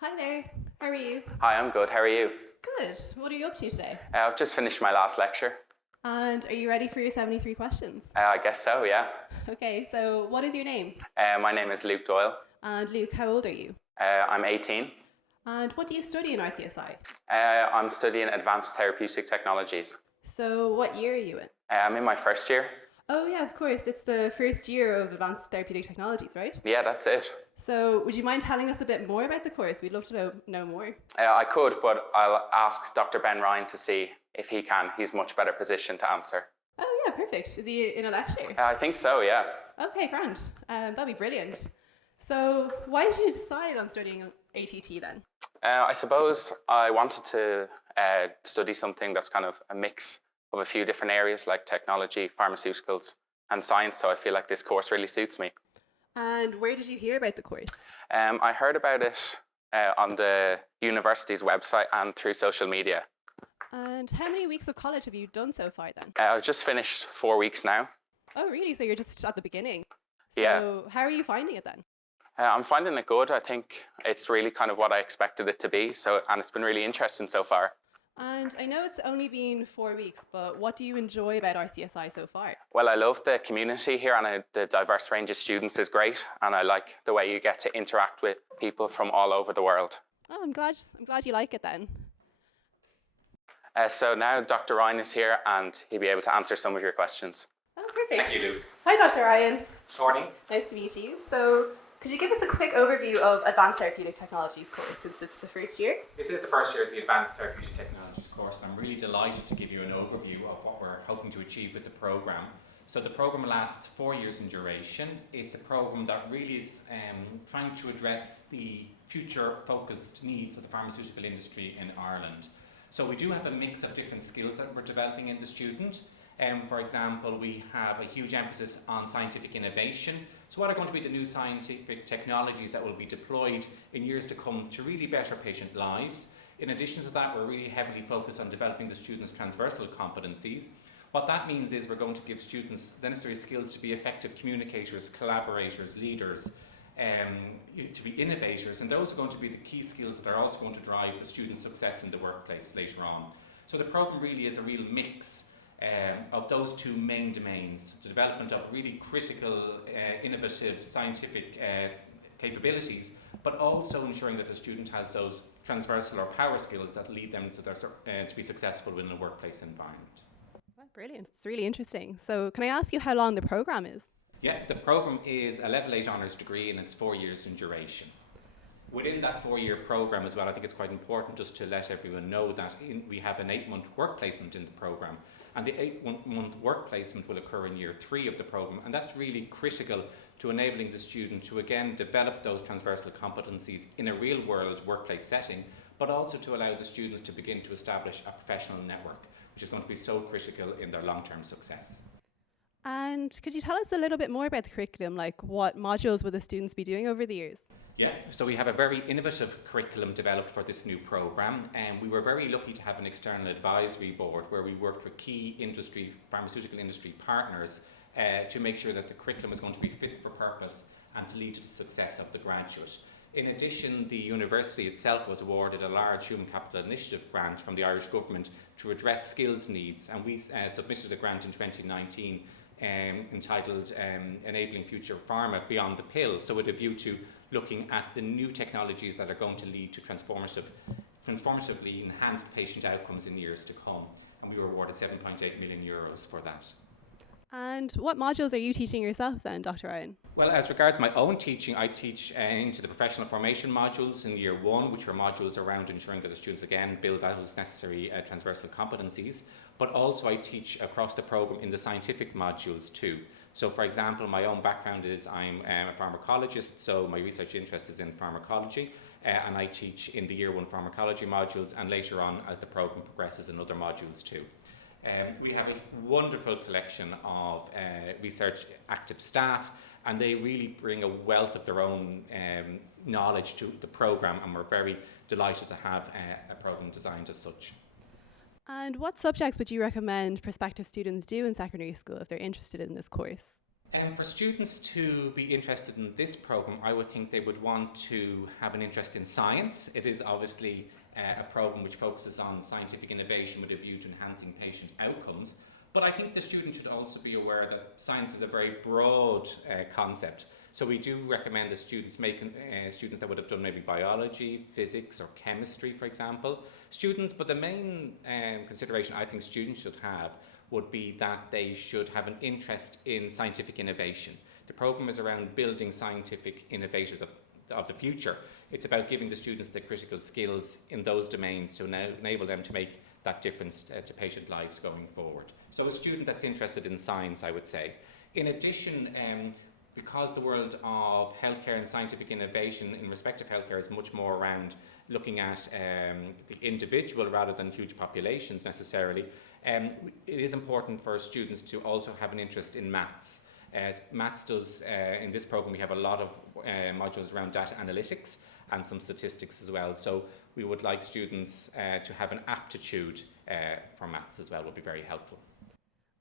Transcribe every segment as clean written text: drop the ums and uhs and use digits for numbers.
Hi there, how are you? Hi, I'm good. How are you? Good. What are you up to today? I've just finished my last lecture. And are you ready for your 73 questions? I guess so, yeah. Okay, so what is your name? My name is Luke Doyle. And Luke, how old are you? I'm 18. And what do you study in RCSI? I'm studying Advanced Therapeutic Technologies. So what year are you in? I'm in my first year. Oh yeah, of course, it's the first year of Advanced Therapeutic Technologies, right? Yeah, that's it. So would you mind telling us a bit more about the course? We'd love to know more. I could, but I'll ask Dr. Ben Ryan to see if he can. He's much better positioned to answer. Oh yeah, perfect. Is he in a lecture? I think so, yeah. Okay, grand. That'd be brilliant. So why did you decide on studying ATT then? I suppose I wanted to study something that's kind of a mix of a few different areas like technology, pharmaceuticals, and science, so I feel like this course really suits me. And where did you hear about the course? I heard about it on the university's website and through social media. And how many weeks of college have you done so far then? I've just finished 4 weeks now. Oh, really? So you're just at the beginning? So Yeah. how are you finding it then? I'm finding it good. I think it's really kind of what I expected it to be. And it's been really interesting so far. And I know it's only been 4 weeks, but what do you enjoy about RCSI so far? Well, I love the community here, and the diverse range of students is great. And I like the way you get to interact with people from all over the world. Oh, I'm glad you like it then. So now Dr. Ryan is here, and he'll be able to answer some of your questions. Oh, perfect. Thank you, Luke. Hi, Dr. Ryan. Morning. Nice to meet you. So could you give us a quick overview of Advanced Therapeutic Technologies course since it's the first year? This is the first year of the Advanced Therapeutic Technologies course, and I'm really delighted to give you an overview of what we're hoping to achieve with the programme. So the programme lasts 4 years in duration. It's a programme that really is trying to address the future-focused needs of the pharmaceutical industry in Ireland. So we do have a mix of different skills that we're developing in the student. For example, we have a huge emphasis on scientific innovation. So what are going to be the new scientific technologies that will be deployed in years to come to really better patient lives? In addition to that, we're really heavily focused on developing the students' transversal competencies. What that means is we're going to give students the necessary skills to be effective communicators, collaborators, leaders, to be innovators, and those are going to be the key skills that are also going to drive the students' success in the workplace later on. So the programme really is a real mix of those two main domains, the development of really critical, innovative scientific capabilities, but also ensuring that the student has those transversal or power skills that lead them to be successful within a workplace environment. Well, brilliant. It's really interesting. So can I ask you how long the programme is? Yeah, the programme is a level 8 honours degree, and it's 4 years in duration. Within that 4-year programme as well, I think it's quite important just to let everyone know that we have an 8-month work placement in the programme, and the 8-month work placement will occur in year 3 of the programme, and that's really critical to enabling the student to again develop those transversal competencies in a real world workplace setting, but also to allow the students to begin to establish a professional network, which is going to be so critical in their long-term success. And could you tell us a little bit more about the curriculum, like what modules will the students be doing over the years? Yeah, so we have a very innovative curriculum developed for this new programme, and we were very lucky to have an external advisory board where we worked with key pharmaceutical industry partners to make sure that the curriculum is going to be fit for purpose and to lead to the success of the graduate. In addition, the university itself was awarded a large Human Capital Initiative grant from the Irish Government to address skills needs, and we submitted a grant in 2019 entitled Enabling Future Pharma Beyond the Pill, so with a view to looking at the new technologies that are going to lead to transformatively enhanced patient outcomes in years to come. And we were awarded €7.8 million for that. And what modules are you teaching yourself then, Dr. Ryan? Well, as regards my own teaching, I teach into the professional formation modules in year 1, which are modules around ensuring that the students again build those necessary transversal competencies. But also I teach across the programme in the scientific modules too. So for example, my own background is I'm a pharmacologist, so my research interest is in pharmacology, and I teach in the year 1 pharmacology modules, and later on as the programme progresses in other modules too. We have a wonderful collection of research active staff, and they really bring a wealth of their own knowledge to the programme, and we're very delighted to have a programme designed as such. And what subjects would you recommend prospective students do in secondary school if they're interested in this course? And for students to be interested in this program, I would think they would want to have an interest in science. It is obviously a program which focuses on scientific innovation with a view to enhancing patient outcomes. But I think the student should also be aware that science is a very broad concept. So we do recommend that students make students that would have done maybe biology, physics, or chemistry, for example. But the main consideration I think students should have would be that they should have an interest in scientific innovation. The program is around building scientific innovators of the future. It's about giving the students the critical skills in those domains to enable them to make that difference to patient lives going forward. So a student that's interested in science, I would say. In addition, because the world of healthcare and scientific innovation in respect of healthcare is much more around looking at the individual rather than huge populations necessarily, it is important for students to also have an interest in maths. Maths does, in this program, we have a lot of modules around data analytics and some statistics as well. So we would like students to have an aptitude for maths as well, would be very helpful.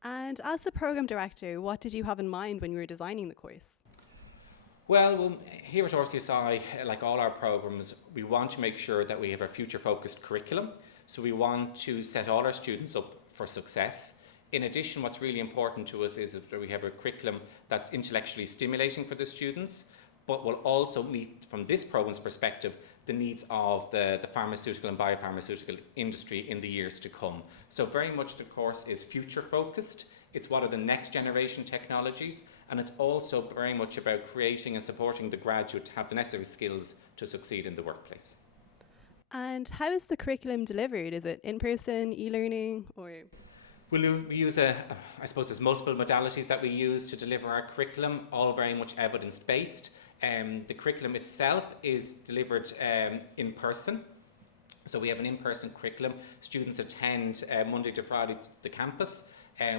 And as the program director, what did you have in mind when you were designing the course? Well, here at RCSI, like all our programs, we want to make sure that we have a future-focused curriculum. So we want to set all our students up for success. In addition, what's really important to us is that we have a curriculum that's intellectually stimulating for the students, but will also meet, from this program's perspective, the needs of the pharmaceutical and biopharmaceutical industry in the years to come. So very much the course is future focused. It's what are the next generation technologies, and it's also very much about creating and supporting the graduate to have the necessary skills to succeed in the workplace. And how is the curriculum delivered? Is it in-person, e-learning, or? We use I suppose there's multiple modalities that we use to deliver our curriculum, all very much evidence-based. The curriculum itself is delivered in person. So we have an in-person curriculum. Students attend Monday to Friday to the campus.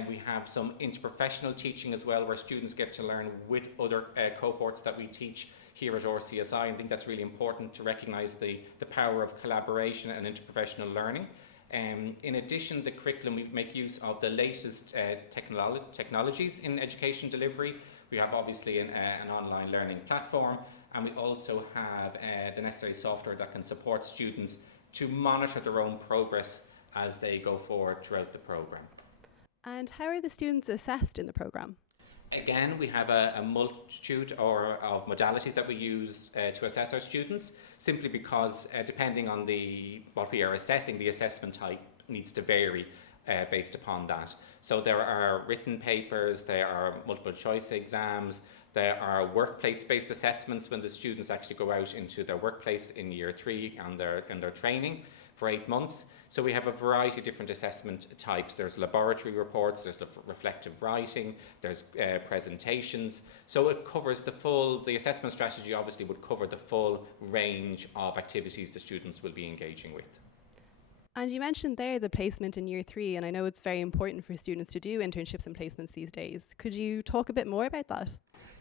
We have some interprofessional teaching as well, where students get to learn with other cohorts that we teach here at RCSI. I think that's really important to recognise the power of collaboration and interprofessional learning. In addition, the curriculum, we make use of the latest technologies in education delivery. We have obviously an online learning platform, and we also have the necessary software that can support students to monitor their own progress as they go forward throughout the programme. And how are the students assessed in the programme? Again, we have a multitude of modalities that we use to assess our students, simply because depending on what we are assessing, the assessment type needs to vary based upon that. So there are written papers, there are multiple choice exams, there are workplace-based assessments when the students actually go out into their workplace in year 3 and their training for 8 months. So we have a variety of different assessment types. There's laboratory reports, there's reflective writing, there's presentations. So it covers the assessment strategy obviously would cover the full range of activities the students will be engaging with. And you mentioned there the placement in year 3, and I know it's very important for students to do internships and placements these days. Could you talk a bit more about that?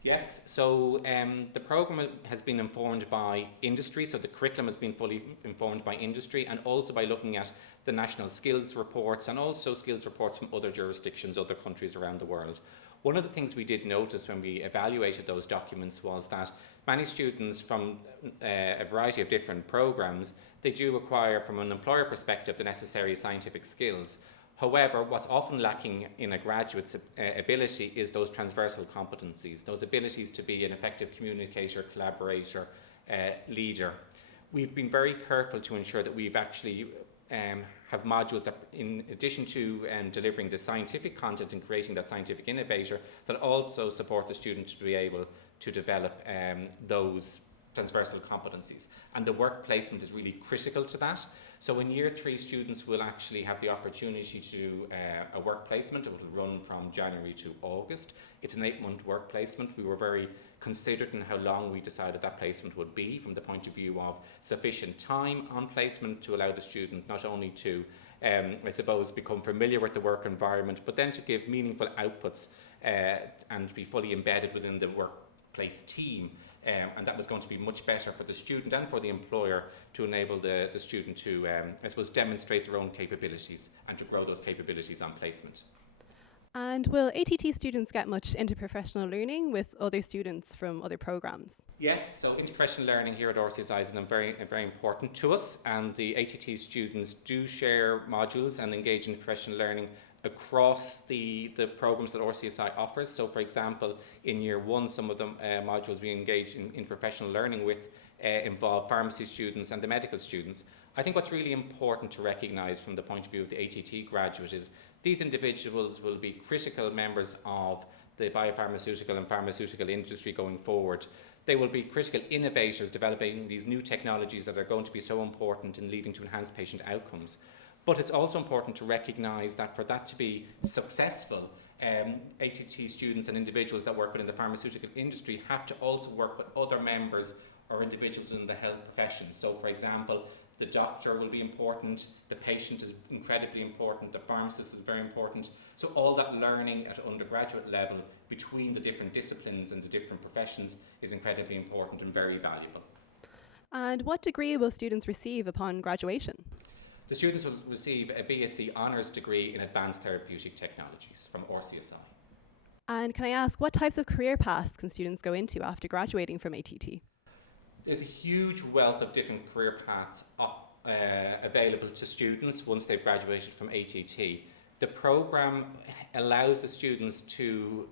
Yes, so the programme has been informed by industry, so the curriculum has been fully informed by industry, and also by looking at the national skills reports and also skills reports from other jurisdictions, other countries around the world. One of the things we did notice when we evaluated those documents was that many students from a variety of different programmes, they do require, from an employer perspective, the necessary scientific skills. However, what's often lacking in a graduate's ability is those transversal competencies, those abilities to be an effective communicator, collaborator, leader. We've been very careful to ensure that we've actually have modules that, in addition to delivering the scientific content and creating that scientific innovator, that also support the student to be able to develop those transversal competencies. And the work placement is really critical to that. So in year 3, students will actually have the opportunity to do a work placement. It will run from January to August. It's an 8-month work placement. We were very considered in how long we decided that placement would be, from the point of view of sufficient time on placement to allow the student not only to, I suppose, become familiar with the work environment, but then to give meaningful outputs and be fully embedded within the workplace team. And that was going to be much better for the student and for the employer to enable the student to, I suppose, demonstrate their own capabilities and to grow those capabilities on placement. And will ATT students get much interprofessional learning with other students from other programs? Yes, so interprofessional learning here at RCSI is very important to us, and the ATT students do share modules and engage in professional learning across the programs that RCSI offers. So for example, in year one, some of the modules we engage in professional learning with involve pharmacy students and the medical students. I think what's really important to recognise from the point of view of the ATT graduate is these individuals will be critical members of the biopharmaceutical and pharmaceutical industry going forward. They will be critical innovators developing these new technologies that are going to be so important in leading to enhanced patient outcomes. But it's also important to recognise that for that to be successful, ATT students and individuals that work within the pharmaceutical industry have to also work with other members or individuals in the health professions. So for example, the doctor will be important, the patient is incredibly important, the pharmacist is very important. So all that learning at undergraduate level between the different disciplines and the different professions is incredibly important and very valuable. And what degree will students receive upon graduation? The students will receive a BSc Honours degree in Advanced Therapeutic Technologies from RCSI. And can I ask, what types of career paths can students go into after graduating from ATT? There's a huge wealth of different career paths available to students once they've graduated from ATT. The programme allows the students to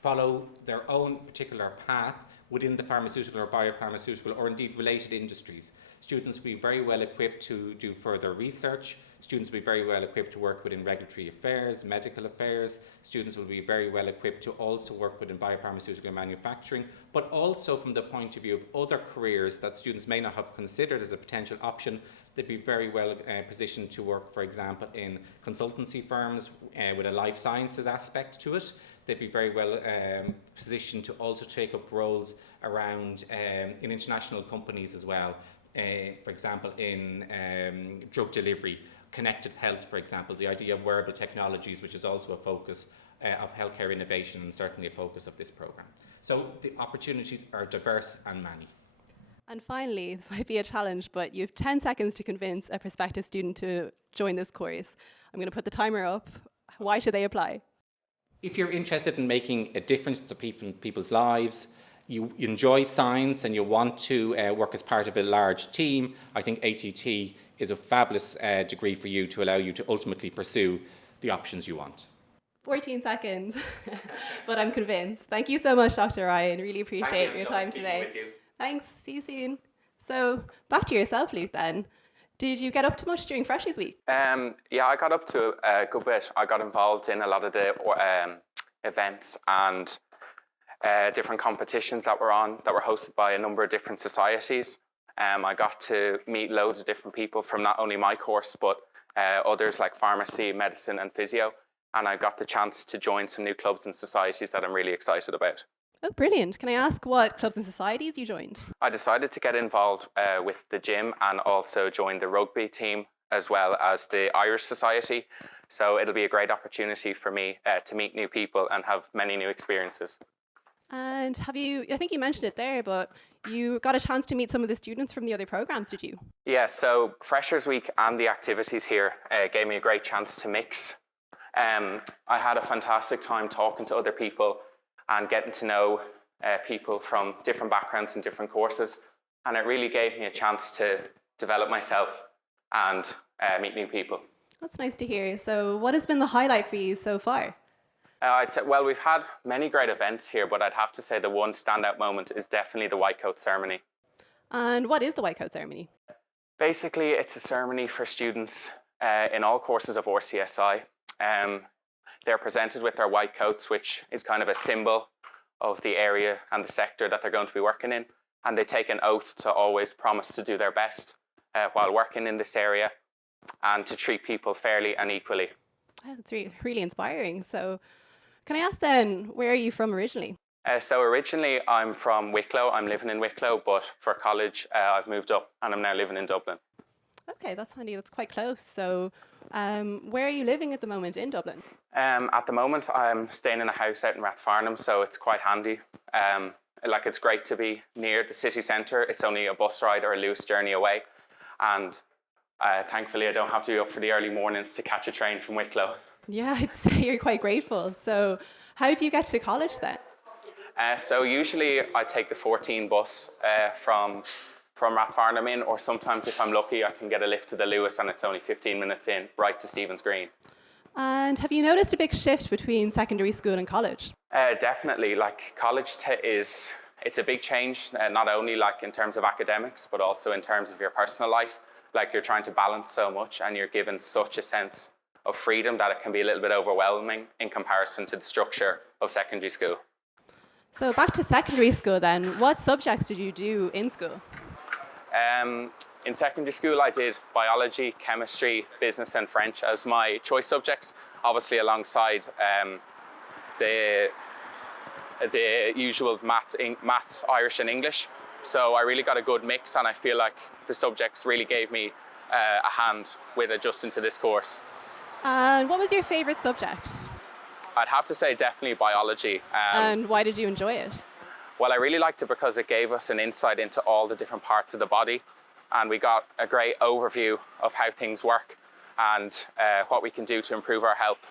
follow their own particular path within the pharmaceutical or biopharmaceutical or indeed related industries. Students will be very well equipped to do further research. Students will be very well equipped to work within regulatory affairs, medical affairs. Students will be very well equipped to also work within biopharmaceutical manufacturing, but also from the point of view of other careers that students may not have considered as a potential option. They'd be very well positioned to work, for example, in consultancy firms with a life sciences aspect to it. They'd be very well positioned to also take up roles around in international companies as well. For example, in drug delivery, connected health, for example, the idea of wearable technologies, which is also a focus of healthcare innovation and certainly a focus of this programme. So the opportunities are diverse and many. And finally, this might be a challenge, but you have 10 seconds to convince a prospective student to join this course. I'm going to put the timer up. Why should they apply? If you're interested in making a difference to people's lives, you enjoy science and you want to work as part of a large team, I think ATT is a fabulous degree for you to allow you to ultimately pursue the options you want. 14 seconds, but I'm convinced. Thank you so much, Dr. Ryan. Really appreciate your time today. Thanks. See you soon. So back to yourself, Luke, then. Did you get up to much during Freshers Week? Yeah, I got up to a good bit. I got involved in a lot of the events and different competitions that were hosted by a number of different societies. I got to meet loads of different people from not only my course, but others like pharmacy, medicine and physio. And I got the chance to join some new clubs and societies that I'm really excited about. Oh, brilliant. Can I ask what clubs and societies you joined? I decided to get involved with the gym and also join the rugby team as well as the Irish Society. So it'll be a great opportunity for me to meet new people and have many new experiences. And I think you mentioned it there, but you got a chance to meet some of the students from the other programs, did you? Yeah, so Freshers Week and the activities here gave me a great chance to mix. I had a fantastic time talking to other people and getting to know people from different backgrounds and different courses. And it really gave me a chance to develop myself and meet new people. That's nice to hear. So what has been the highlight for you so far? I'd say, well, we've had many great events here, but I'd have to say the one standout moment is definitely the White Coat ceremony. And what is the White Coat ceremony? Basically, it's a ceremony for students in all courses of RCSI. They're presented with their white coats, which is kind of a symbol of the area and the sector that they're going to be working in. And they take an oath to always promise to do their best while working in this area and to treat people fairly and equally. Oh, that's really inspiring. So can I ask then, where are you from originally? So originally I'm from Wicklow. I'm living in Wicklow, but for college I've moved up and I'm now living in Dublin. Okay, that's handy. That's quite close. So where are you living at the moment in Dublin? At the moment I'm staying in a house out in Rathfarnham, so it's quite handy. It's great to be near the city centre. It's only a bus ride or a loose journey away. And thankfully I don't have to be up for the early mornings to catch a train from Wicklow. Yeah, I'd say you're quite grateful. So how do you get to college then? So usually I take the 14 bus from Rathfarnham in, or sometimes if I'm lucky I can get a lift to the Lewis and it's only 15 minutes in, right to Stephen's Green. And have you noticed a big shift between secondary school and college? Definitely, like college it's a big change, not only like in terms of academics, but also in terms of your personal life. Like you're trying to balance so much and you're given such a sense of freedom that it can be a little bit overwhelming in comparison to the structure of secondary school. So back to secondary school then, what subjects did you do in school? In secondary school, I did biology, chemistry, business and French as my choice subjects, obviously alongside the usual maths, Irish and English. So I really got a good mix and I feel like the subjects really gave me a hand with adjusting to this course. And what was your favourite subject? I'd have to say definitely biology. And why did you enjoy it? Well, I really liked it because it gave us an insight into all the different parts of the body, and we got a great overview of how things work and what we can do to improve our health.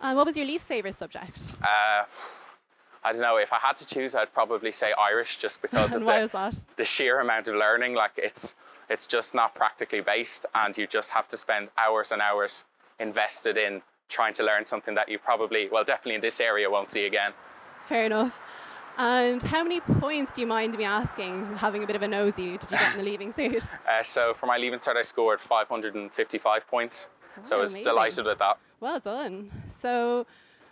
And what was your least favourite subject? I don't know, if I had to choose, I'd probably say Irish, just because of why was that? the sheer amount of learning. Like it's just not practically based, and you just have to spend hours and hours invested in trying to learn something that you probably, well, definitely in this area, won't see again. Fair enough. And how many points, do you mind me asking, having a bit of a nosy, did you get in the Leaving Cert? So for my Leaving Cert, I scored 555 points. So I was amazing. delighted with that. Well done. So,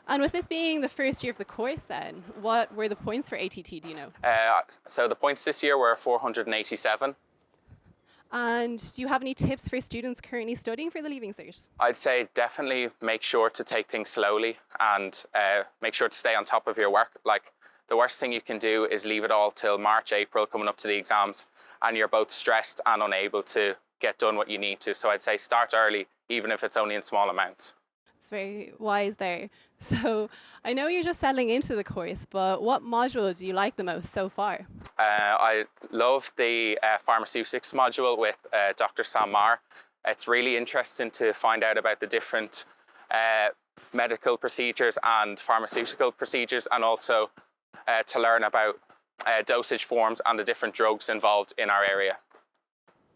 and with this being the first year of the course then, what were the points for ATT, do you know? So the points this year were 487. And do you have any tips for students currently studying for the Leaving Cert? I'd say definitely make sure to take things slowly and make sure to stay on top of your work. Like the worst thing you can do is leave it all till March, April, coming up to the exams, and you're both stressed and unable to get done what you need to. So I'd say start early, even if it's only in small amounts. It's very wise there. So I know you're just settling into the course, but what module do you like the most so far? I love the pharmaceutics module with Dr. Sam Marr. It's really interesting to find out about the different medical procedures and pharmaceutical procedures, and also to learn about dosage forms and the different drugs involved in our area.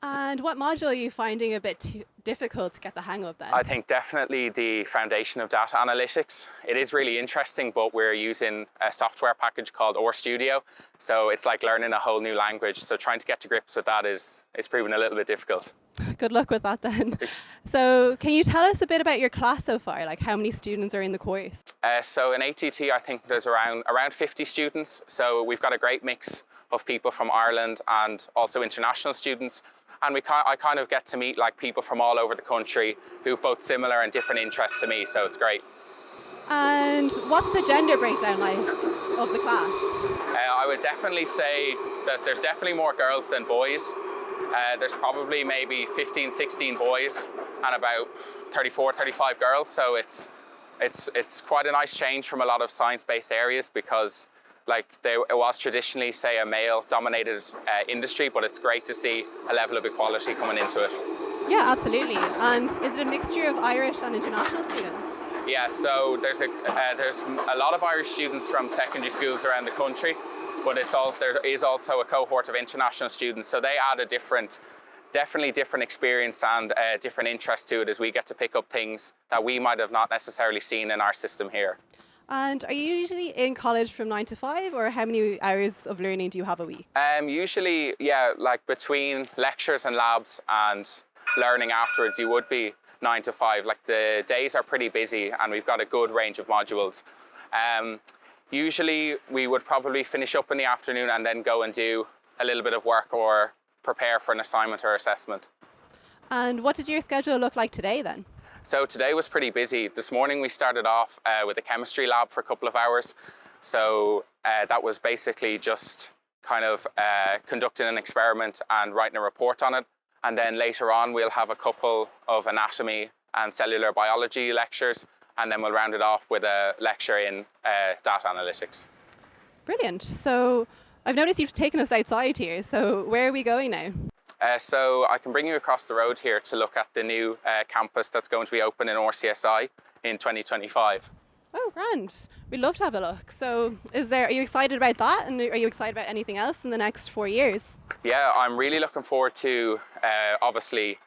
And what module are you finding a bit too difficult to get the hang of then? I think definitely the foundation of data analytics. It is really interesting, but we're using a software package called RStudio. So it's like learning a whole new language. So trying to get to grips with that is proving a little bit difficult. Good luck with that then. So can you tell us a bit about your class so far? Like how many students are in the course? So in ATT, I think there's around 50 students. So we've got a great mix of people from Ireland and also international students. And I kind of get to meet like people from all over the country who have both similar and different interests to me, so it's great. And what's the gender breakdown like of the class? I would definitely say that there's definitely more girls than boys. There's probably maybe 15, 16 boys and about 34, 35 girls. So it's quite a nice change from a lot of science-based areas, because like it was traditionally, say, a male-dominated industry, but it's great to see a level of equality coming into it. Yeah, absolutely. And is it a mixture of Irish and international students? Yeah, so there's a lot of Irish students from secondary schools around the country, but there is also a cohort of international students, so they add a definitely different experience and a different interest to it, as we get to pick up things that we might have not necessarily seen in our system here. And are you usually in college from 9 to 5, or how many hours of learning do you have a week? Usually, yeah, like between lectures and labs and learning afterwards, you would be 9 to 5. Like the days are pretty busy and we've got a good range of modules. Usually we would probably finish up in the afternoon and then go and do a little bit of work or prepare for an assignment or assessment. And what did your schedule look like today then? So today was pretty busy. This morning we started off with a chemistry lab for a couple of hours. So that was basically just kind of conducting an experiment and writing a report on it. And then later on we'll have a couple of anatomy and cellular biology lectures, and then we'll round it off with a lecture in data analytics. Brilliant. So I've noticed you've taken us outside here. So where are we going now? So I can bring you across the road here to look at the new campus that's going to be open in RCSI. in 2025. Oh, grand. We'd love to have a look. So are you excited about that? And are you excited about anything else in the next 4 years? Yeah, I'm really looking forward to obviously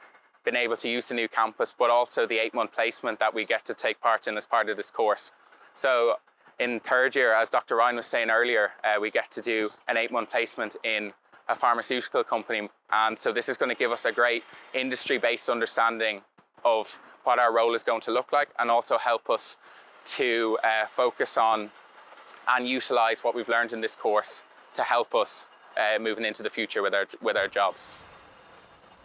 being able to use the new campus, but also the 8-month placement that we get to take part in as part of this course. So in third year, as Dr. Ryan was saying earlier, we get to do an 8-month placement in a pharmaceutical company. And so this is going to give us a great industry-based understanding of what our role is going to look like, and also help us to focus on and utilize what we've learned in this course to help us moving into the future with our jobs.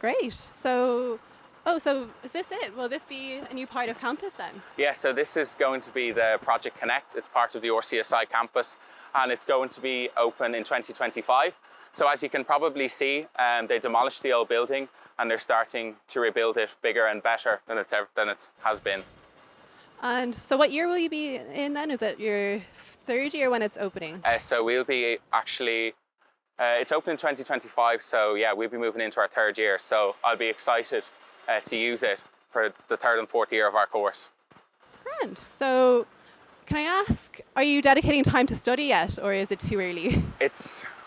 Great. So is this it? Will this be a new part of campus then? Yeah, so this is going to be the Project Connect. It's part of the RCSI campus, and it's going to be open in 2025. So as you can probably see, they demolished the old building and they're starting to rebuild it bigger and better than it has been. And so what year will you be in then? Is it your third year when it's opening? So we'll be actually, it's open in 2025, so yeah, we'll be moving into our third year. So I'll be excited to use it for the third and fourth year of our course. Grand. So can I ask, are you dedicating time to study yet, or is it too early?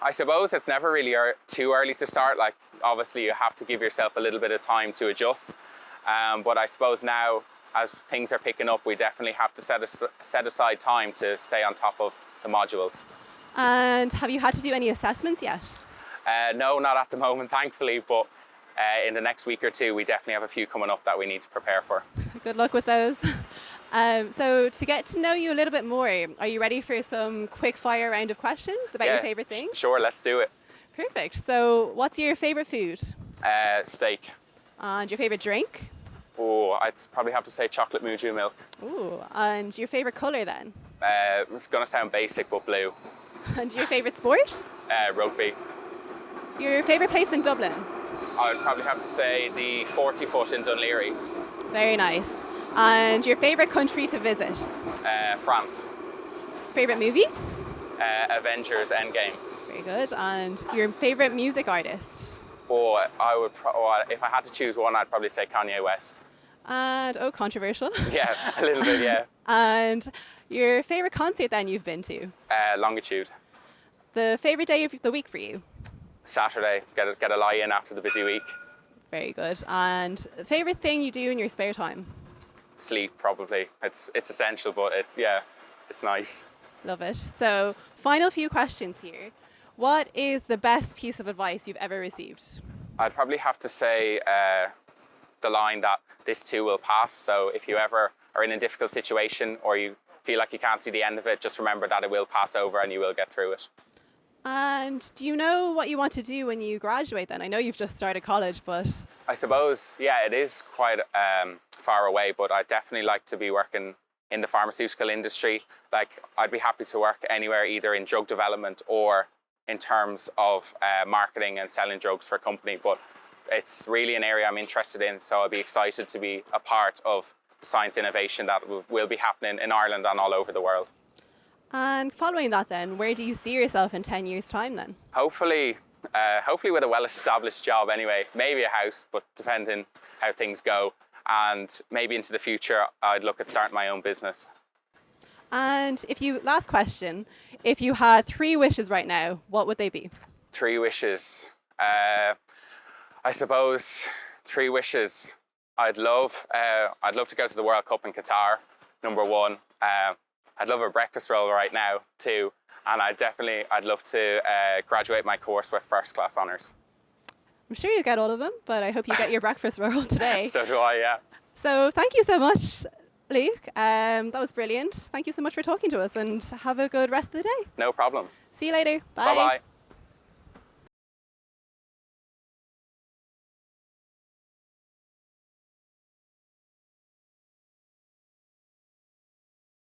I suppose it's never really too early to start. Like, obviously you have to give yourself a little bit of time to adjust. But I suppose now, as things are picking up, we definitely have to set aside time to stay on top of the modules. And have you had to do any assessments yet? No, not at the moment, thankfully, but in the next week or two, we definitely have a few coming up that we need to prepare for. Good luck with those. So to get to know you a little bit more, are you ready for some quick fire round of questions about your favourite things? Sure, let's do it. Perfect. So what's your favourite food? Steak. And your favourite drink? Oh, I'd probably have to say chocolate Muju milk. Ooh, and your favourite colour then? It's going to sound basic, but blue. And your favourite sport? Rugby. Your favourite place in Dublin? I would probably have to say the 40 foot in Dunleary. Very nice. And your favourite country to visit? France. Favourite movie? Avengers Endgame. Very good. And your favourite music artist? Oh, if I had to choose one, I'd probably say Kanye West. And, controversial. Yeah, a little bit, yeah. And your favourite concert then you've been to? Longitude. The favourite day of the week for you? Saturday. Get a lie in after the busy week. Very good. And favourite thing you do in your spare time? Sleep, probably. It's essential, but it's nice. Love it. So, final few questions here. What is the best piece of advice you've ever received? I'd probably have to say the line that this too will pass. So if you ever are in a difficult situation or you feel like you can't see the end of it, just remember that it will pass over and you will get through it. And do you know what you want to do when you graduate then? I know you've just started college, but... I suppose, yeah, it is quite far away, but I'd definitely like to be working in the pharmaceutical industry. Like, I'd be happy to work anywhere, either in drug development or in terms of marketing and selling drugs for a company. But it's really an area I'm interested in, so I'll be excited to be a part of the science innovation that will be happening in Ireland and all over the world. And following that then, where do you see yourself in 10 years' time then? Hopefully with a well-established job anyway. Maybe a house, but depending how things go. And maybe into the future, I'd look at starting my own business. And last question, if you had 3 wishes right now, what would they be? 3 wishes. I suppose 3 wishes. I'd love to go to the World Cup in Qatar, number 1. I'd love a breakfast roll right now, 2. And I'd love to graduate my course with first class honours. I'm sure you get all of them, but I hope you get your breakfast roll today. So do I, yeah. So thank you so much, Luke. That was brilliant. Thank you so much for talking to us, and have a good rest of the day. No problem. See you later. Bye. Bye-bye.